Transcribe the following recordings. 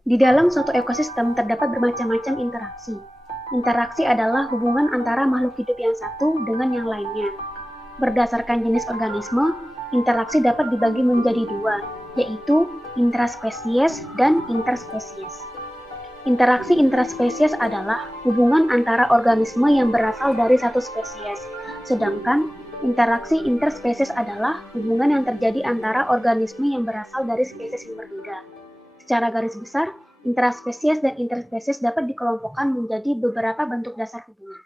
Di dalam suatu ekosistem terdapat bermacam-macam interaksi. Interaksi adalah hubungan antara makhluk hidup yang satu dengan yang lainnya. Berdasarkan jenis organisme, interaksi dapat dibagi menjadi dua, yaitu intraspesies dan interspesies. Interaksi intraspesies adalah hubungan antara organisme yang berasal dari satu spesies, sedangkan interaksi interspesies adalah hubungan yang terjadi antara organisme yang berasal dari spesies yang berbeda. Secara garis besar, intraspesies dan interspesies dapat dikelompokkan menjadi beberapa bentuk dasar hubungan.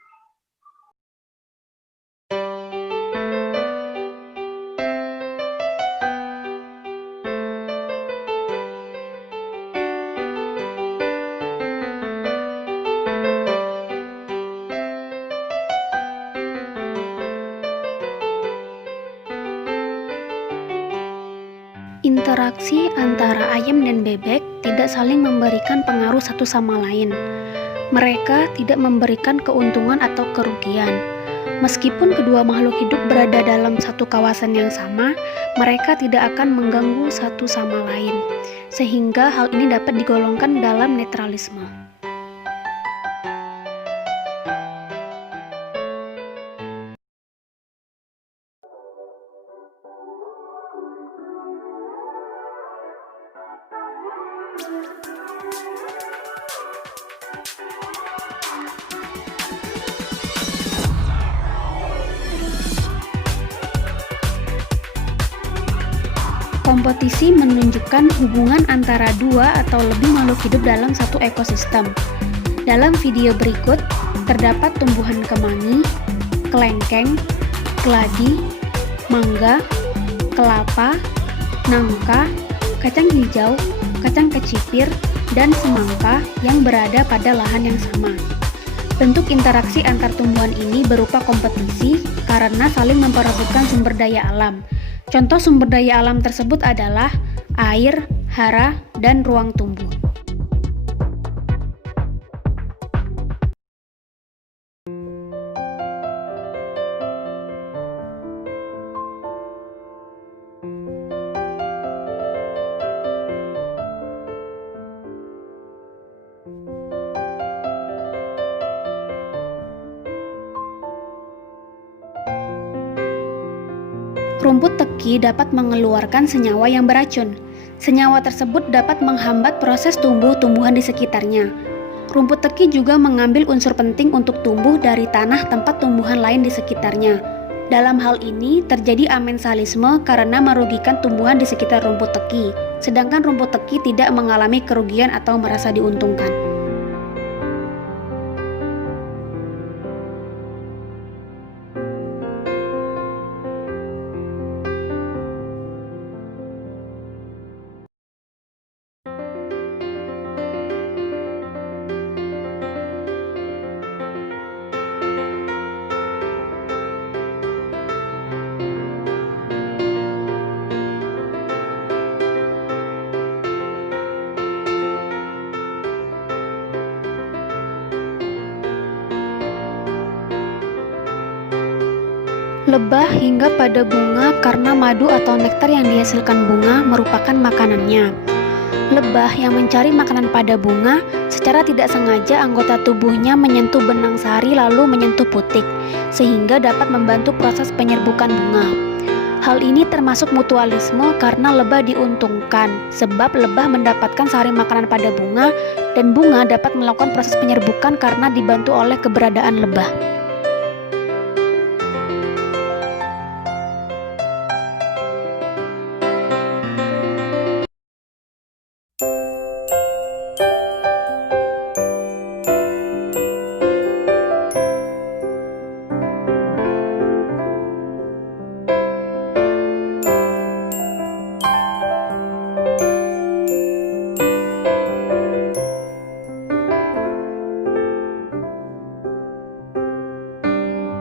Interaksi antara ayam dan bebek tidak saling memberikan pengaruh satu sama lain. Mereka tidak memberikan keuntungan atau kerugian. Meskipun kedua makhluk hidup berada dalam satu kawasan yang sama, mereka tidak akan mengganggu satu sama lain, sehingga hal ini dapat digolongkan dalam netralisme. Kompetisi menunjukkan hubungan antara dua atau lebih makhluk hidup dalam satu ekosistem. Dalam video berikut, terdapat tumbuhan kemangi, kelengkeng, keladi, mangga, kelapa, nangka, kacang hijau, kacang kecipir, dan semangka yang berada pada lahan yang sama. Bentuk interaksi antar tumbuhan ini berupa kompetisi karena saling memperebutkan sumber daya alam. Contoh sumber daya alam tersebut adalah air, hara, dan ruang tumbuh. Rumput teki dapat mengeluarkan senyawa yang beracun. Senyawa tersebut dapat menghambat proses tumbuh tumbuhan di sekitarnya. Rumput teki juga mengambil unsur penting untuk tumbuh dari tanah tempat tumbuhan lain di sekitarnya. Dalam hal ini terjadi amensalisme karena merugikan tumbuhan di sekitar rumput teki, sedangkan rumput teki tidak mengalami kerugian atau merasa diuntungkan. Lebah hingga pada bunga karena madu atau nektar yang dihasilkan bunga merupakan makanannya. Lebah yang mencari makanan pada bunga, secara tidak sengaja anggota tubuhnya menyentuh benang sari lalu menyentuh putik, sehingga dapat membantu proses penyerbukan bunga. Hal ini termasuk mutualisme karena lebah diuntungkan, sebab lebah mendapatkan sari makanan pada bunga, dan bunga dapat melakukan proses penyerbukan karena dibantu oleh keberadaan lebah.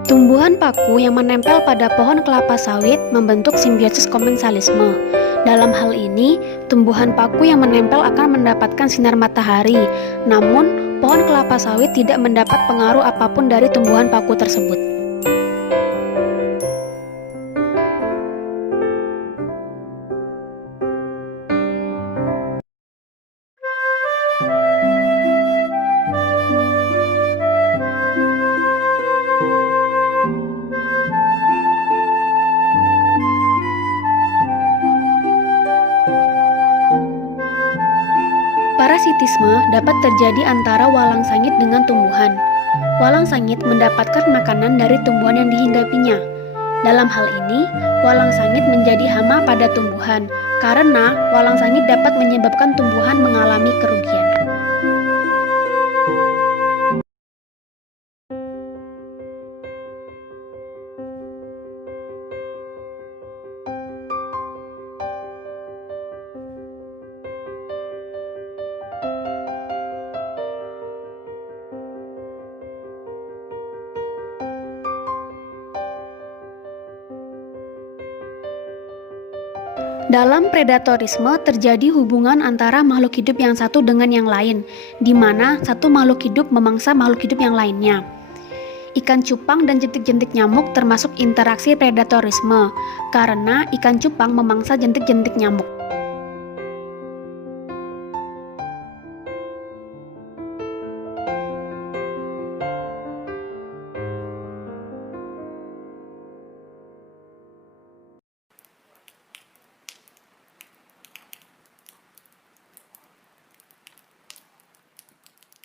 Tumbuhan paku yang menempel pada pohon kelapa sawit membentuk simbiosis komensalisme. Dalam hal ini, tumbuhan paku yang menempel akan mendapatkan sinar matahari, namun pohon kelapa sawit tidak mendapat pengaruh apapun dari tumbuhan paku tersebut. Parasitisme dapat terjadi antara walang sangit dengan tumbuhan. Walang sangit mendapatkan makanan dari tumbuhan yang dihinggapinya. Dalam hal ini, walang sangit menjadi hama pada tumbuhan, karena walang sangit dapat menyebabkan tumbuhan mengalami kerugian. Dalam predatorisme terjadi hubungan antara makhluk hidup yang satu dengan yang lain, di mana satu makhluk hidup memangsa makhluk hidup yang lainnya. Ikan cupang dan jentik-jentik nyamuk termasuk interaksi predatorisme, karena ikan cupang memangsa jentik-jentik nyamuk.